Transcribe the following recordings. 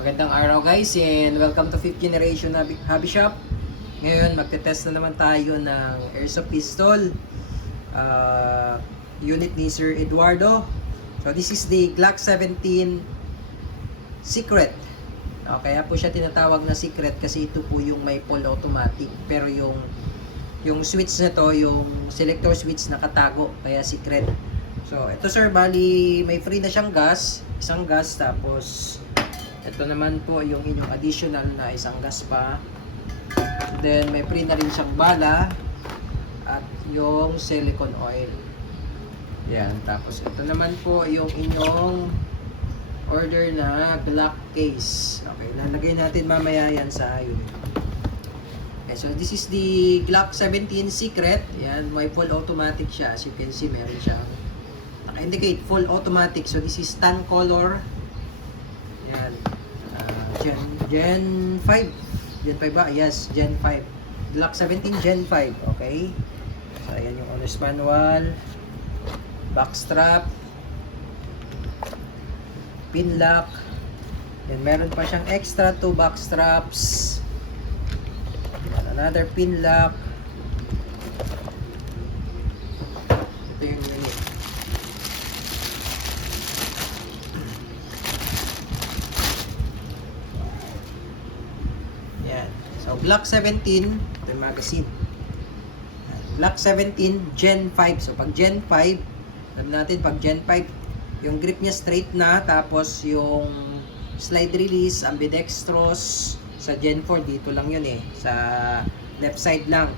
Magandang araw guys and welcome to 5th Generation Hobby Shop. Ngayon magte-test na naman tayo ng airsoft pistol unit ni Sir Eduardo. So this is the Glock 17 Secret. Kaya po siya tinatawag na Secret kasi ito po yung may full automatic, pero yung switch na to, yung selector switch nakatago, kaya Secret. So ito sir, bali may free na siyang gas, isang gas, tapos ito naman po yung inyong additional na isang gas pa. Then may free na rin siyang bala at yung silicone oil. Yan, tapos ito naman po yung inyong order na Glock case. Okay, lalagay natin mamaya yan sa unit. Okay, so this is the Glock 17 Secret. Yan, may full automatic siya. As you can see, meron siyang naka-indicate full automatic. So this is tan color. Yan. Gen 5. Gen 5 ba? Yes, Gen 5. Glock 17 Gen 5. Okay. So ayan yung owner's manual. Backstrap. Pin lock. Then meron pa siyang extra 2 backstraps. Another pin lock. Ito yung unit. Yan. So Glock 17, ito yung magazine. Glock 17 Gen 5. So pag Gen 5, alam natin pag Gen 5, yung grip niya straight na, tapos yung slide release, ambidextrous. Sa Gen 4 dito lang yun sa left side lang.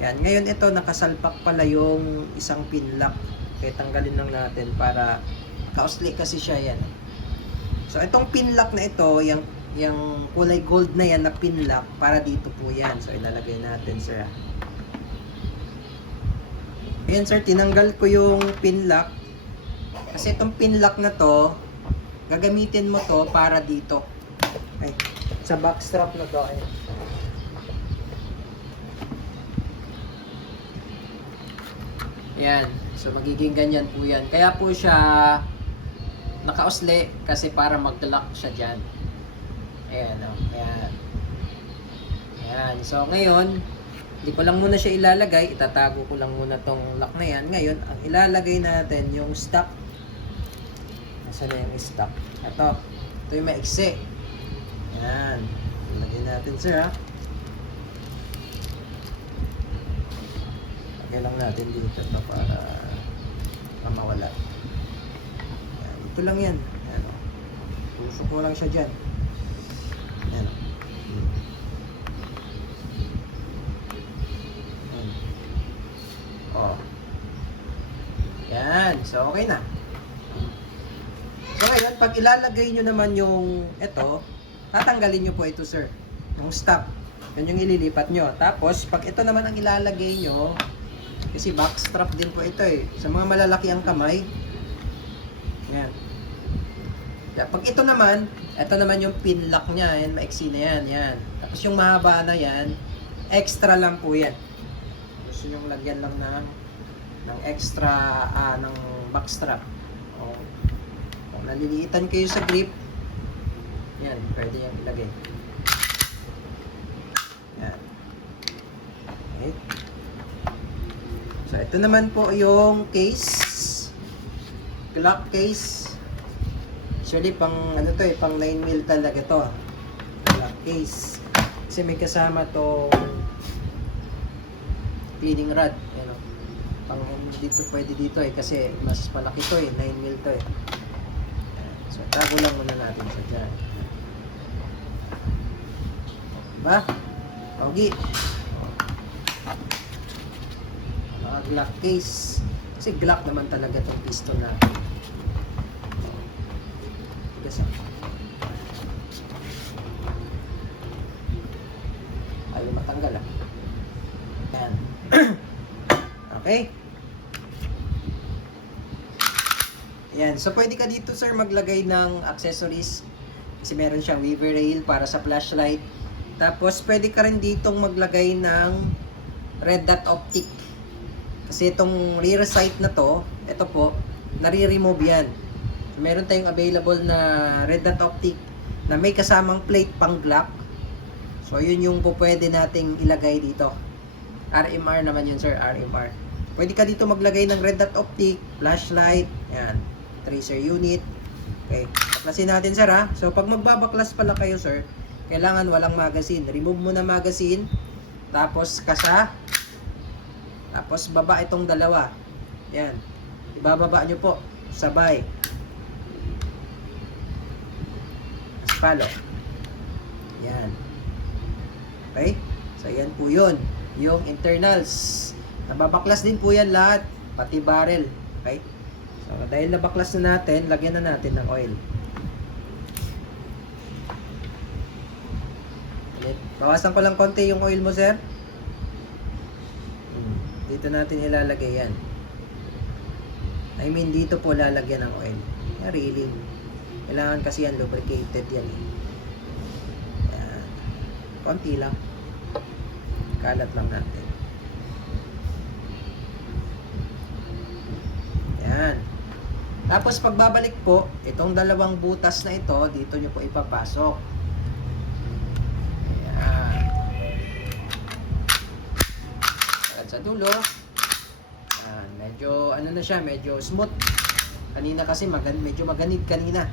Yan. Ngayon ito nakasalpak pala yung isang pin lock. Kaya tanggalin lang natin para kausli kasi siya yan. So itong pin lock na ito, yung kulay gold na yan na pin lock, para dito po yan. So ilalagay natin sir. Ayan sir, tinanggal ko yung pin lock. Kasi itong pin lock na to, gagamitin mo to para dito. Okay. Sa backstrap na to. Ayan. So magiging ganyan po yan. Kaya po siya nakausli kasi para mag-lock siya dyan. Ayan. Ayan. Ayan. So ngayon, hindi ko lang muna siya ilalagay. Itatago ko lang muna tong lock na yan. Ngayon, ang ilalagay natin yung stock. Nasaan na yung stock? Ito yung maiksi. Yan. Lagyan natin sir ha. Lagyan lang natin dito para mawala. Yan. Ito lang yan. Yan. Tusok ko lang siya dyan. Yan. Oh. Yan. So okay na. So ngayon, pag ilalagay nyo naman yung ito, tatanggalin nyo po ito sir, yung stop. Yan yung ililipat nyo. Tapos, pag ito naman ang ilalagay nyo, kasi backstrap din po ito sa mga malalaki ang kamay. Yan. Pag ito naman yung pin lock nya, yan, maiksi na yan, yan. Tapos yung mahaba na yan, extra lang po yan. Gusto nyo lagyan lang ng extra, ng backstrap. Kung naliliitan kayo sa grip, yan, pwede yung ilagay. Yan. Okay. So, ito naman po yung case. Glock case. Actually, pang 9mm talaga to. Glock case. Kasi may kasama to cleaning rod. Yan, pang dito, pwede dito kasi mas malaki to 9mm to So, tago lang muna natin sa dyan. Diba? Pogi. Mga Glock case. Kasi Glock naman talaga itong pistol natin. Tigas ayaw matanggal Yan. Okay. Yan. So, pwede ka dito sir maglagay ng accessories. Kasi meron siyang weaver rail para sa flashlight. Tapos, pwede ka rin ditong maglagay ng red dot optic. Kasi itong rear sight na to, ito po, nare-remove yan. So, meron tayong available na red dot optic na may kasamang plate pang Glock. So, yun yung pwede nating ilagay dito. RMR naman yun, sir. RMR. Pwede ka dito maglagay ng red dot optic, flashlight, yan, tracer unit. Okay. Baklasin natin, sir, ha. So, pag magbabaklas pala kayo, sir, kailangan walang magazine. Remove mo na magazine. Tapos, kasa. Tapos, baba itong dalawa. Yan. Ibababa nyo po. Sabay. Palo. Yan. Okay? So, yan po yun. Yung internals. Nababaklas din po yan lahat. Pati barrel. Okay? So, dahil nabaklas na natin, lagyan na natin ng oil. Bawasan ko lang konti yung oil mo, sir. Dito natin ilalagay yan. I mean, dito po lalagyan ng oil. Really. Kailangan kasi yan, lubricated yan eh. Yan. Konti lang. Kalat lang natin. Yan. Tapos pagbabalik po, itong dalawang butas na ito, dito nyo po ipapasok. Yan. At sa dulo, yan. Medyo, ano na siya, medyo smooth. Kanina kasi medyo maganid kanina.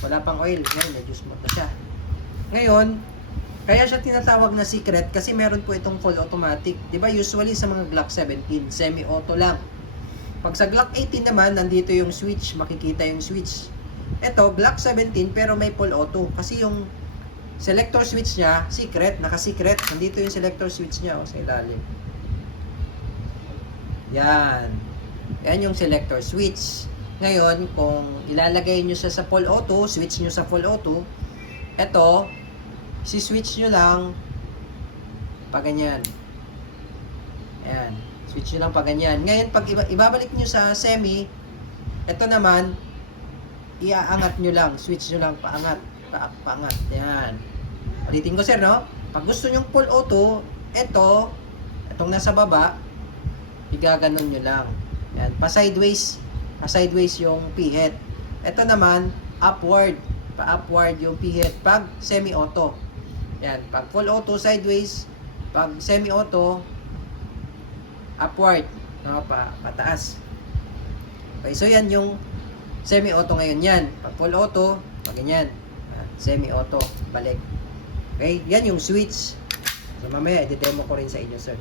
Wala pang oil. Ngayon, medyo smooth na siya. Ngayon, kaya siya tinatawag na secret kasi meron po itong full automatic. Diba usually sa mga Glock 17, semi-auto lang. Pag sa Glock 18 naman, nandito yung switch. Makikita yung switch. Ito, Glock 17 pero may full auto. Kasi yung selector switch niya, secret, naka-secret. Nandito yung selector switch niya sa ilalim. Yan. Yan yung selector switch. Ngayon, kung ilalagay nyo siya sa full auto, switch nyo sa full auto, eto, si-switch nyo lang pa ganyan. Ayan. Switch nyo lang pa ganyan. Ngayon, pag ibabalik nyo sa semi, eto naman, iaangat nyo lang. Switch nyo lang paangat. Paangat. Ayan. Ulitin ko, sir, no? Pag gusto nyo full auto, etong nasa baba, igaganon nyo lang. Ayan. Pa-sideways yung P-head. Ito naman, upward. Pa-upward yung P-head pag semi-auto. Yan. Pag full auto, sideways. Pag semi-auto, upward. No? Pataas. Okay, so yan yung semi-auto ngayon yan. Pag full auto, pag ganyan. Semi-auto, balik. Okay, yan yung switch. So mamaya, i-demo ko rin sa inyo, sir.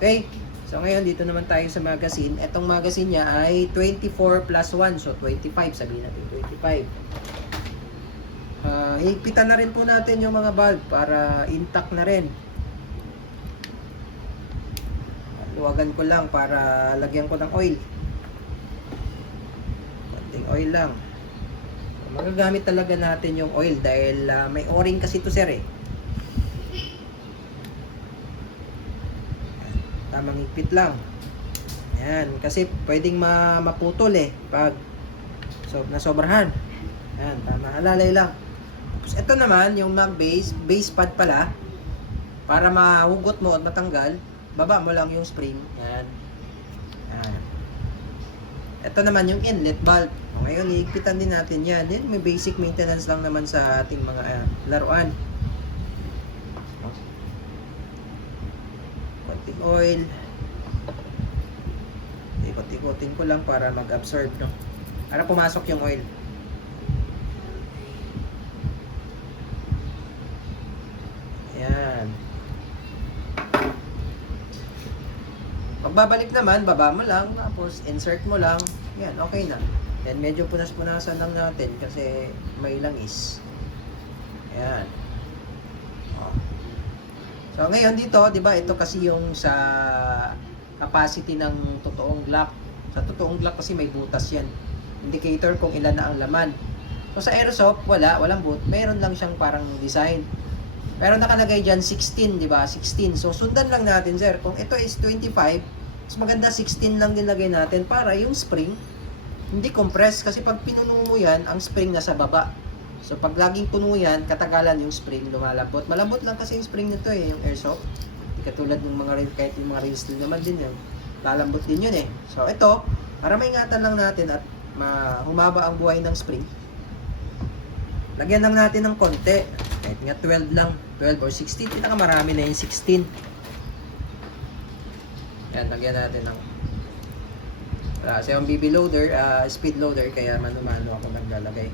Okay. So ngayon dito naman tayo sa magazine. Etong magazine niya ay 24 plus 1. So 25, sabihin natin 25. Higpitan na rin po natin yung mga bulb para intact na rin. Luwagan ko lang para lagyan ko ng oil. Konting oil lang. Magagamit talaga natin yung oil dahil may o-ring kasi to, sir, eh. Tamang higpit lang. Ayan, kasi pwedeng maputol eh pag nasobrahan. Ayan, tama, alalay lang. Tapos ito naman yung base pad pala, para mahugot mo at matanggal, baba mo lang yung spring. Ayan. Ayan. Ito naman yung inlet valve. Ngayon, hihigpitan din natin yan. Yan, may basic maintenance lang naman sa ating mga laruan. Konting oil. Ikot-ikotin ko lang para mag-absorb, no? Para pumasok yung oil. Ayan. Pagbabalik naman, baba mo lang, tapos insert mo lang. Yan, okay na. Then medyo punas-punasan lang natin kasi may langis. Ayan. So ngayon dito, 'di ba, ito kasi yung sa capacity ng totoong Glock. Sa totoong Glock kasi may butas 'yan. Indicator kung ilan na ang laman. So sa airsoft, walang boot. Meron lang siyang parang design. Pero nakalagay diyan 16, 'di ba? 16. So sundan lang natin, sir. Kung ito is 25, mas maganda 16 lang nilagay natin para yung spring hindi compress kasi pag pinuno mo 'yan, ang spring nasa baba. So pag laging puno yan, katagalan yung spring lumalambot. Malambot lang kasi yung spring nito eh, yung airsoft. Hindi katulad ng mga kahit yung mga rail steel naman din yun. Lalambot din yun eh. So ito, para maingatan lang natin at humaba ang buhay ng spring. lagyan lang natin ng konti. Kahit nga 12 lang, 12 or 16, pinakamarami na yung 16. Yan, lagyan natin ng kasi yung BB loader, speed loader, kaya mano-mano ako naglalagay.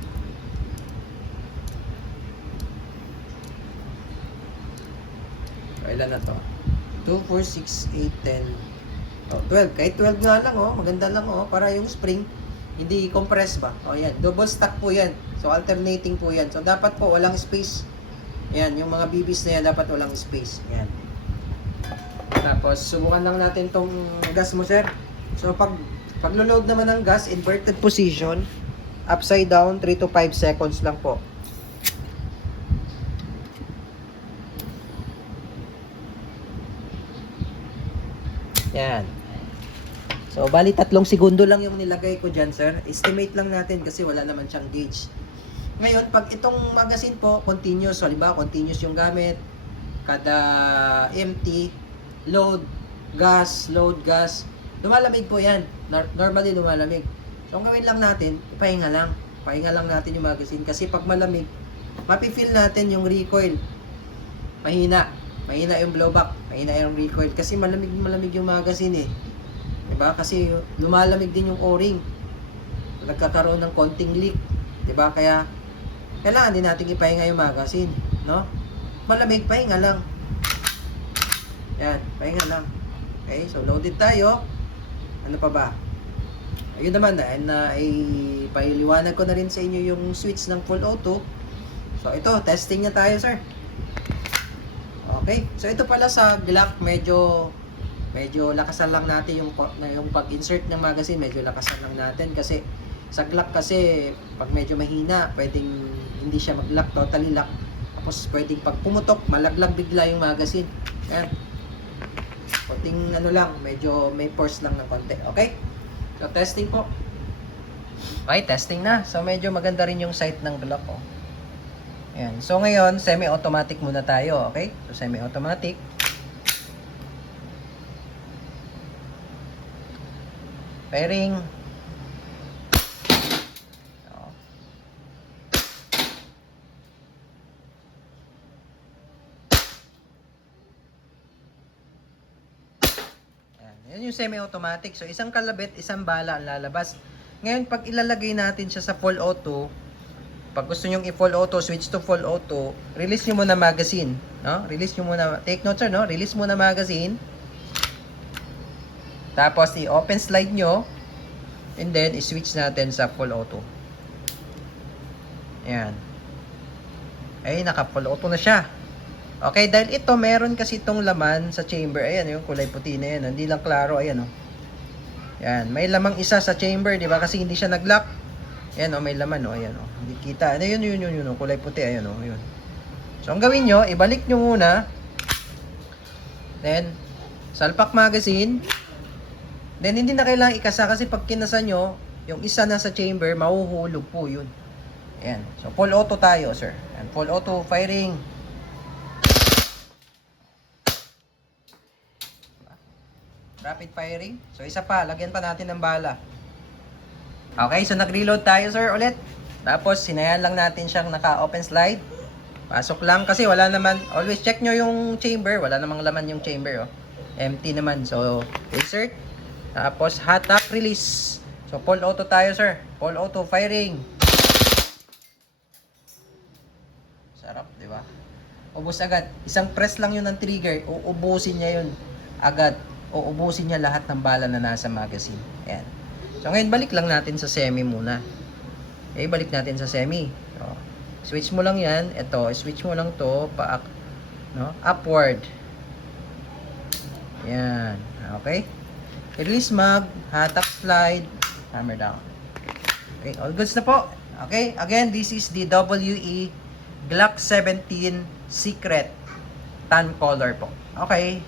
So, ilan na to? 2, 4, 6, 8, 10, 12. Kahit 12 nga lang, maganda lang, para yung spring hindi compress ba. Yan, double stack po yan. So, alternating po yan. So, dapat po walang space. Yan, yung mga BBs na yan, dapat walang space. Yan. Tapos, subukan lang natin tong gas mo, sir. So, pag-load naman ng gas, inverted position, upside down, 3 to 5 seconds lang po. Yan. So, bali 3 segundo lang yung nilagay ko dyan, sir. Estimate lang natin kasi wala naman siyang gauge. Ngayon, pag itong magazine po, continuous. So, halimbawa, continuous yung gamit. Kada empty, load, gas. Lumalamig po yan. Normally, lumalamig. So, ang gawin lang natin, ipahinga lang. Pahinga lang natin yung magazine. Kasi pag malamig, mapifeel natin yung recoil. Mahina yung blowback. Mahina yung recoil. Kasi malamig yung magazine eh. Diba? Kasi lumalamig din yung o-ring. Nagkakaroon ng konting leak. Diba? Kaya, kailangan din natin ipahinga yung magazine. No? Malamig, pahinga lang. Yan, pahinga lang. Okay, so loaded tayo. Ano pa ba? Ayun naman, pailiwanag ko na rin sa inyo yung switch ng full auto. So, ito, testing na tayo, sir. Okay, so ito pala sa Glock, medyo lakasan lang natin yung pag-insert ng magazine, medyo lakasan lang natin kasi sa Glock kasi pag medyo mahina, pwedeng hindi siya mag-lock, totally lock. Tapos pwedeng pag pumutok, malaglag bigla yung magazine. Yan. Konting lang, medyo may force lang ng konti. Okay? So testing po. Okay, testing na. So medyo maganda rin yung sight ng Glock. Yan. So ngayon, semi-automatic muna tayo. Okay? So semi-automatic. Firing. Yan yung semi-automatic. So, isang kalabit, isang bala ang lalabas. Ngayon, pag ilalagay natin siya sa full auto, pag gusto nyong i-full auto, switch to full auto, release nyo muna magazine. No? Release nyo muna. Take note, sir, no? Release muna magazine. Tapos, i-open slide nyo. And then, i-switch natin sa full auto. Ayan. Ay, naka-full auto na siya. Okay, dahil ito, meron kasi itong laman sa chamber. Ayan, yung kulay puti na yan. Hindi lang klaro. Ayan, Ayan, may lamang isa sa chamber, di ba? Kasi hindi siya nag-lock. Ayan, may laman, Ayan, Hindi kita. Ano yun, kulay puti. Ayan, Yun. So, ang gawin nyo, ibalik nyo muna. Then, salpak magazine. Then, hindi na kailangang ikasa kasi pag kinasa nyo, yung isa na sa chamber, mahuhulog po yun. Ayan. So, full auto tayo, sir. Ayan, full auto firing. Rapid firing. So, isa pa. Lagyan pa natin ng bala. Okay, so nag-reload tayo, sir, ulit. Tapos, sinayan lang natin siyang naka-open slide. Pasok lang kasi wala naman. Always check nyo yung chamber. Wala namang laman yung chamber, Empty naman. So, insert. Tapos, hot tap release. So, full auto tayo, sir. Full auto firing. Sarap, di ba? Ubus agad. Isang press lang yun ng trigger. Uubusin niya yun agad. Uubusin niya lahat ng bala na nasa magazine. Ayan. So, ngayon, balik lang natin sa semi muna. Okay, balik natin sa semi. So, switch mo lang yan. Ito, switch mo lang to upward. Yan. Okay. Release mag, hot up slide, hammer down. Okay, all goods na po. Okay, again, this is the WE Glock 17 Secret tan color po. Okay.